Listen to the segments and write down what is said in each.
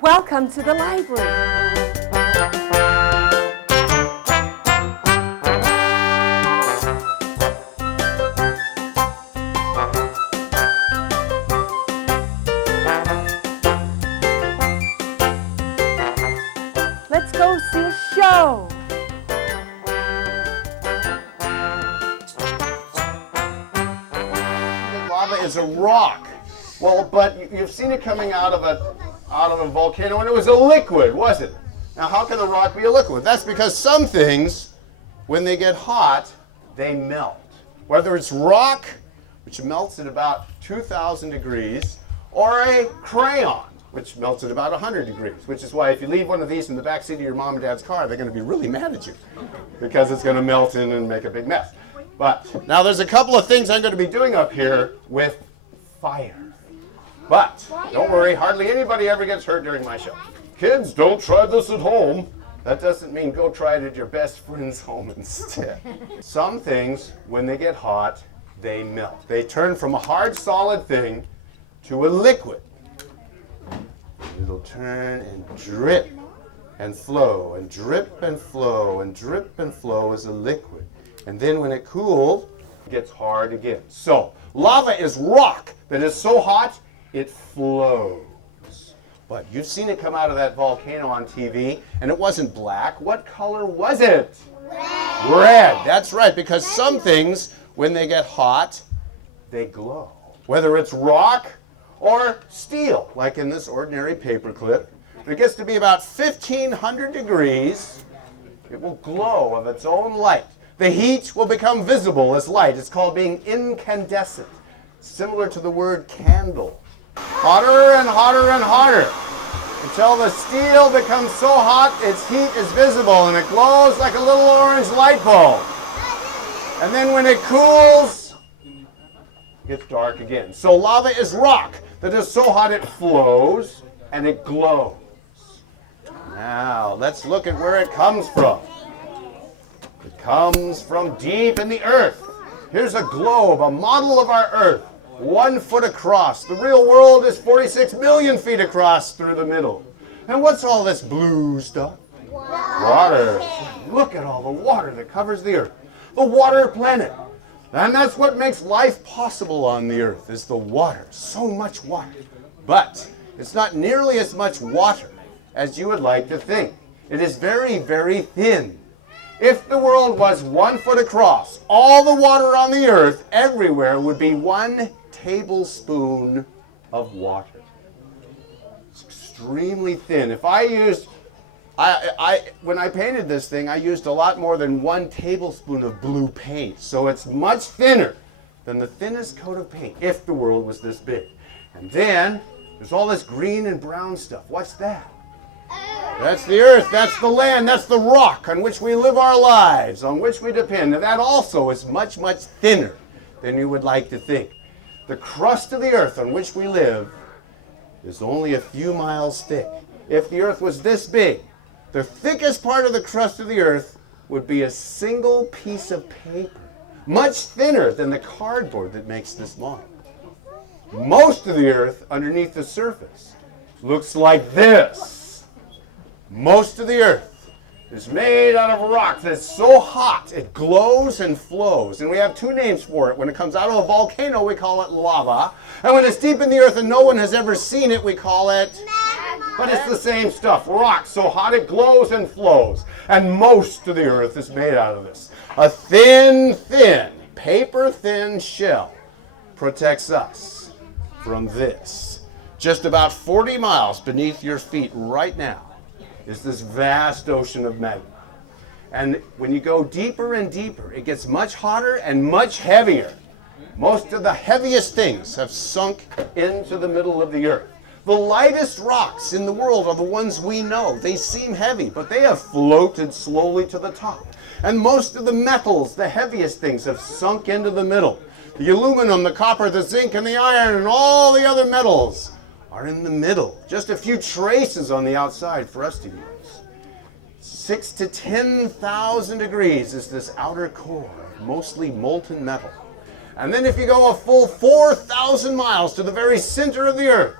Welcome to the library. Let's go see a show. Lava is a rock. Well, but you've seen it coming out of a volcano, and it was a liquid, was it? Now, how can a rock be a liquid? That's because some things, when they get hot, they melt. Whether it's rock, which melts at about 2,000 degrees, or a crayon, which melts at about 100 degrees, which is why if you leave one of these in the back seat of your mom and dad's car, they're going to be really mad at you because it's going to melt in and make a big mess. But now there's a couple of things I'm going to be doing up here with fire. But don't worry, hardly anybody ever gets hurt during my show. Kids, don't try this at home. That doesn't mean go try it at your best friend's home instead. Some things, when they get hot, they melt. They turn from a hard, solid thing to a liquid. It'll turn and drip and flow and drip and flow and drip and flow as a liquid. And then when it cools, it gets hard again. So lava is rock that is so hot, it flows. But you've seen it come out of that volcano on TV, and it wasn't black. What color was it? Red. Red. That's right, because some things, when they get hot, they glow. Whether it's rock or steel, like in this ordinary paper clip. If it gets to be about 1,500 degrees, it will glow of its own light. The heat will become visible as light. It's called being incandescent, similar to the word candle. Hotter and hotter and hotter until the steel becomes so hot its heat is visible and it glows like a little orange light bulb. And then when it cools, it gets dark again. So lava is rock that is so hot it flows and it glows. Now let's look at where it comes from. It comes from deep in the earth. Here's a globe, a model of our earth, 1 foot across. The real world is 46 million feet across through the middle. And what's all this blue stuff? Water. Look at all the water that covers the earth. The water planet. And that's what makes life possible on the earth, is the water. So much water. But it's not nearly as much water as you would like to think. It is very, very thin. If the world was 1 foot across, all the water on the earth everywhere would be 1 tablespoon of water. It's extremely thin. If I used, when I painted this thing, I used a lot more than 1 tablespoon of blue paint. So it's much thinner than the thinnest coat of paint if the world was this big. And then there's all this green and brown stuff. What's that? That's the earth, that's the land, that's the rock on which we live our lives, on which we depend. And that also is much, much thinner than you would like to think. The crust of the earth on which we live is only a few miles thick. If the earth was this big, the thickest part of the crust of the earth would be a single piece of paper, much thinner than the cardboard that makes this model. Most of the earth underneath the surface looks like this. Most of the earth is made out of rock that's so hot it glows and flows. And we have 2 names for it. When it comes out of a volcano, we call it lava. And when it's deep in the earth and no one has ever seen it, we call it magma. But it's the same stuff. Rock so hot it glows and flows. And most of the earth is made out of this. A thin, paper-thin shell protects us from this. Just about 40 miles beneath your feet right now is this vast ocean of magma. And when you go deeper and deeper, it gets much hotter and much heavier. Most of the heaviest things have sunk into the middle of the earth. The lightest rocks in the world are the ones we know. They seem heavy, but they have floated slowly to the top. And most of the metals, the heaviest things, have sunk into the middle. The aluminum, the copper, the zinc, and the iron, and all the other metals are in the middle. Just a few traces on the outside for us to use. 6,000 to 10,000 degrees is this outer core of mostly molten metal. And then if you go a full 4,000 miles to the very center of the earth,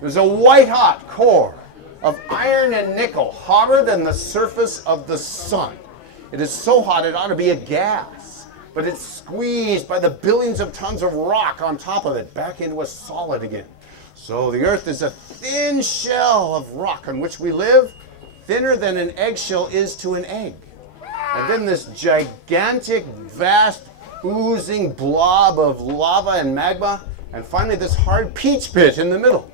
there's a white-hot core of iron and nickel, hotter than the surface of the sun. It is so hot it ought to be a gas, but it's squeezed by the billions of tons of rock on top of it back into a solid again. So the Earth is a thin shell of rock on which we live, thinner than an eggshell is to an egg. And then this gigantic, vast, oozing blob of lava and magma, and finally this hard peach pit in the middle,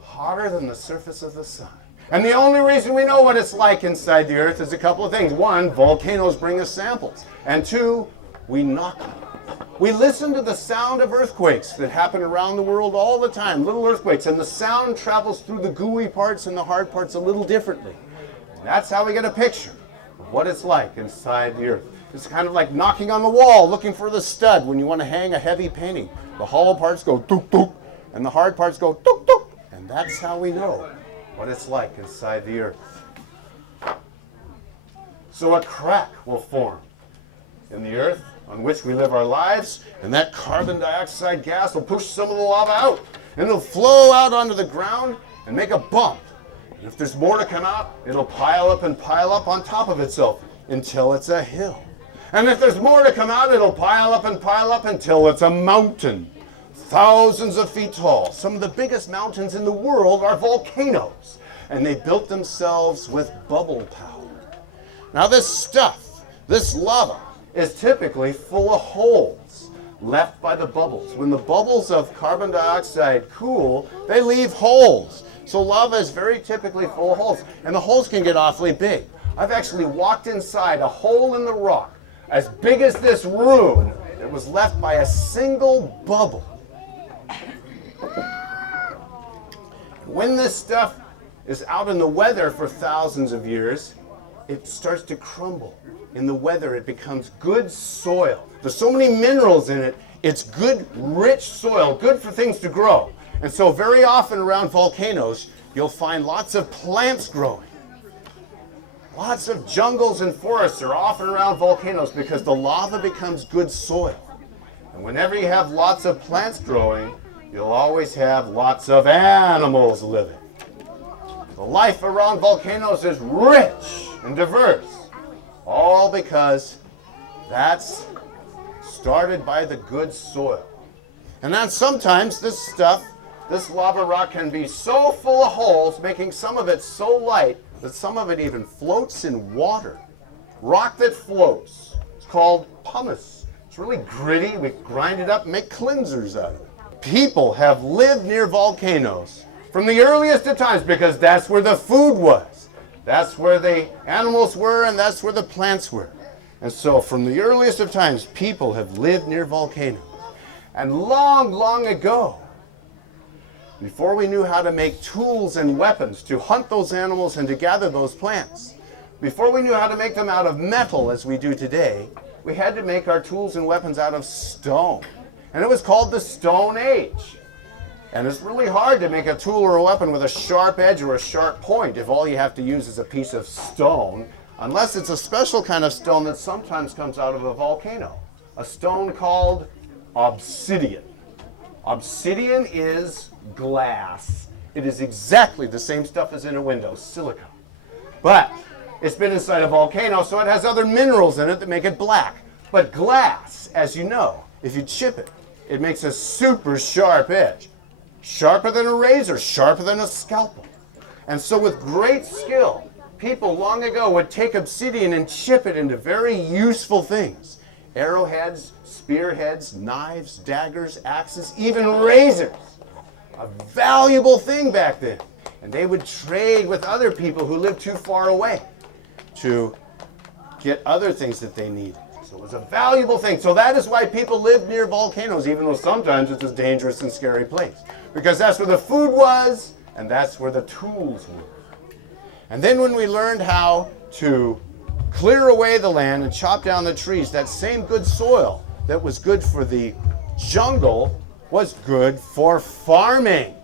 hotter than the surface of the sun. And the only reason we know what it's like inside the Earth is a couple of things. One, volcanoes bring us samples. And two, we knock on them. We listen to the sound of earthquakes that happen around the world all the time, little earthquakes, and the sound travels through the gooey parts and the hard parts a little differently. And that's how we get a picture of what it's like inside the Earth. It's kind of like knocking on the wall, looking for the stud when you want to hang a heavy painting. The hollow parts go tuk tuk, and the hard parts go tuk tuk. And that's how we know what it's like inside the Earth. So a crack will form in the Earth on which we live our lives, and that carbon dioxide gas will push some of the lava out, and it'll flow out onto the ground and make a bump. And if there's more to come out, it'll pile up on top of itself until it's a hill. And if there's more to come out, it'll pile up until it's a mountain, thousands of feet tall. Some of the biggest mountains in the world are volcanoes, and they built themselves with bubble power. Now this stuff, this lava, is typically full of holes left by the bubbles. When the bubbles of carbon dioxide cool, they leave holes. So lava is very typically full of holes, and the holes can get awfully big. I've actually walked inside a hole in the rock as big as this room that was left by a single bubble. When this stuff is out in the weather for thousands of years, it starts to crumble. In the weather, it becomes good soil. There's so many minerals in it, it's good, rich soil, good for things to grow. And so very often around volcanoes, you'll find lots of plants growing. Lots of jungles and forests are often around volcanoes because the lava becomes good soil. And whenever you have lots of plants growing, you'll always have lots of animals living. The life around volcanoes is rich and diverse, all because that's started by the good soil. And then sometimes this stuff, this lava rock can be so full of holes, making some of it so light that some of it even floats in water. Rock that floats. It's called pumice. It's really gritty. We grind it up and make cleansers out of it. People have lived near volcanoes from the earliest of times because that's where the food was. That's where the animals were, and that's where the plants were. And so from the earliest of times, people have lived near volcanoes. And long, long ago, before we knew how to make tools and weapons to hunt those animals and to gather those plants, before we knew how to make them out of metal as we do today, we had to make our tools and weapons out of stone. And it was called the Stone Age. And it's really hard to make a tool or a weapon with a sharp edge or a sharp point if all you have to use is a piece of stone, unless it's a special kind of stone that sometimes comes out of a volcano, a stone called obsidian. Obsidian is glass. It is exactly the same stuff as in a window, silicon. But it's been inside a volcano, so it has other minerals in it that make it black. But glass, as you know, if you chip it, it makes a super sharp edge. Sharper than a razor, sharper than a scalpel. And so with great skill, people long ago would take obsidian and chip it into very useful things. Arrowheads, spearheads, knives, daggers, axes, even razors. A valuable thing back then. And they would trade with other people who lived too far away to get other things that they needed. So it was a valuable thing. So that is why people lived near volcanoes, even though sometimes it's a dangerous and scary place. Because that's where the food was, and that's where the tools were. And then when we learned how to clear away the land and chop down the trees, that same good soil that was good for the jungle was good for farming.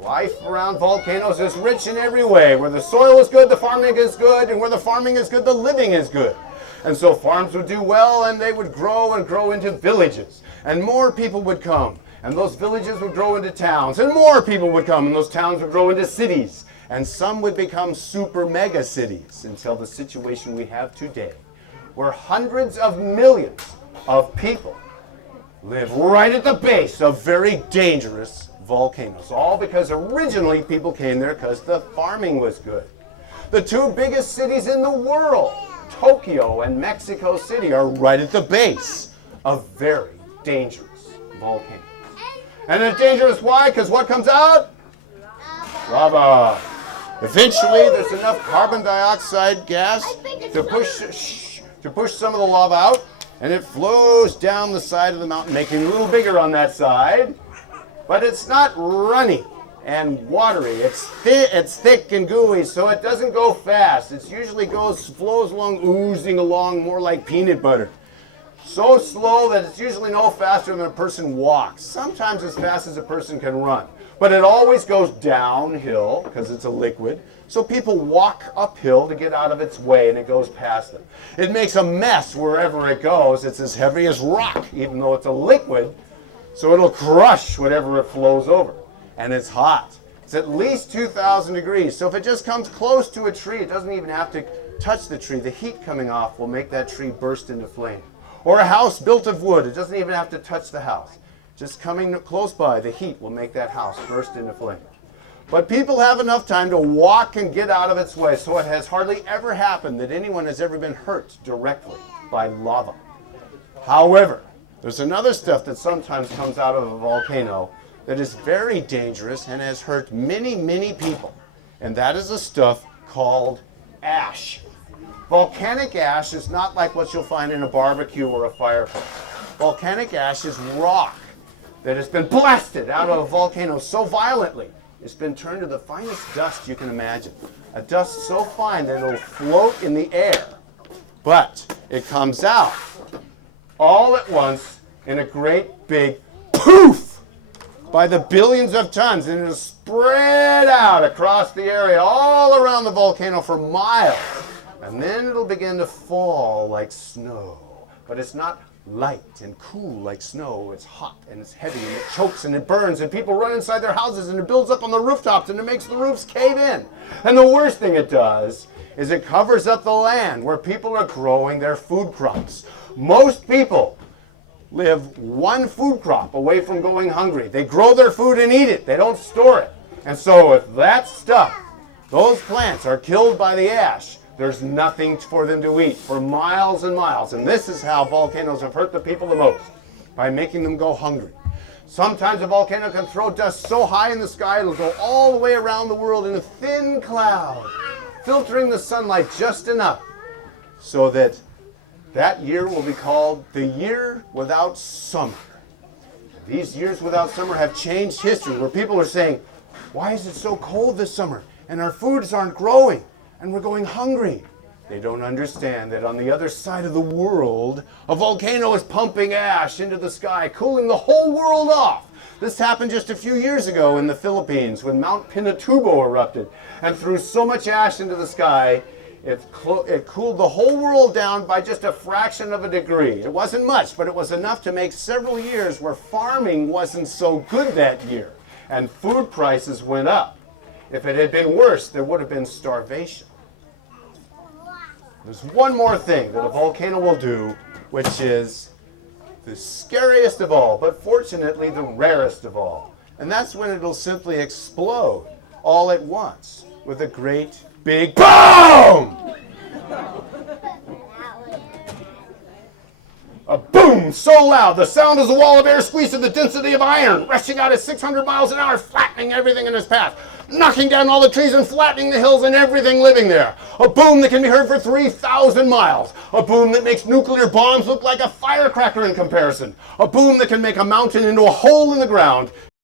Life around volcanoes is rich in every way. Where the soil is good, the farming is good, and where the farming is good, the living is good. And so farms would do well, and they would grow and grow into villages. And more people would come. And those villages would grow into towns, and more people would come, and those towns would grow into cities. And some would become super mega cities until the situation we have today, where hundreds of millions of people live right at the base of very dangerous volcanoes. All because originally people came there because the farming was good. The two biggest cities in the world, Tokyo and Mexico City, are right at the base of very dangerous volcanoes. And they're dangerous, why? Because what comes out? Lava. Eventually, there's enough carbon dioxide gas to push some of the lava out, and it flows down the side of the mountain, making it a little bigger on that side. But it's not runny and watery. It's thick and gooey, so it doesn't go fast. It usually flows along, oozing along more like peanut butter. So slow that it's usually no faster than a person walks. Sometimes as fast as a person can run. But it always goes downhill because it's a liquid. So people walk uphill to get out of its way, and it goes past them. It makes a mess wherever it goes. It's as heavy as rock, even though it's a liquid. So it'll crush whatever it flows over. And it's hot. It's at least 2,000 degrees. So if it just comes close to a tree, it doesn't even have to touch the tree. The heat coming off will make that tree burst into flame. Or a house built of wood. It doesn't even have to touch the house. Just coming close by, the heat will make that house burst into flame. But people have enough time to walk and get out of its way, so it has hardly ever happened that anyone has ever been hurt directly by lava. However, there's another stuff that sometimes comes out of a volcano that is very dangerous and has hurt many, many people. And that is the stuff called ash. Volcanic ash is not like what you'll find in a barbecue or a fireplace. Volcanic ash is rock that has been blasted out of a volcano so violently, it's been turned to the finest dust you can imagine. A dust so fine that it'll float in the air. But it comes out all at once in a great big poof by the billions of tons, and it'll spread out across the area all around the volcano for miles. And then it'll begin to fall like snow. But it's not light and cool like snow. It's hot and it's heavy and it chokes and it burns and people run inside their houses and it builds up on the rooftops and it makes the roofs cave in. And the worst thing it does is it covers up the land where people are growing their food crops. Most people live one food crop away from going hungry. They grow their food and eat it. They don't store it. And so if that stuff, those plants are killed by the ash, there's nothing for them to eat for miles and miles. And this is how volcanoes have hurt the people the most, by making them go hungry. Sometimes a volcano can throw dust so high in the sky it'll go all the way around the world in a thin cloud, filtering the sunlight just enough so that that year will be called the year without summer. These years without summer have changed history, where people are saying, why is it so cold this summer and our foods aren't growing? And we're going hungry. They don't understand that on the other side of the world, a volcano is pumping ash into the sky, cooling the whole world off. This happened just a few years ago in the Philippines when Mount Pinatubo erupted and threw so much ash into the sky, it cooled the whole world down by just a fraction of a degree. It wasn't much, but it was enough to make several years where farming wasn't so good that year, and food prices went up. If it had been worse, there would have been starvation. There's one more thing that a volcano will do, which is the scariest of all, but fortunately the rarest of all. And that's when it'll simply explode all at once with a great big BOOM! A boom so loud, the sound is a wall of air squeezed to the density of iron, rushing out at 600 miles an hour, flattening everything in its path, knocking down all the trees and flattening the hills and everything living there. A boom that can be heard for 3,000 miles. A boom that makes nuclear bombs look like a firecracker in comparison. A boom that can make a mountain into a hole in the ground.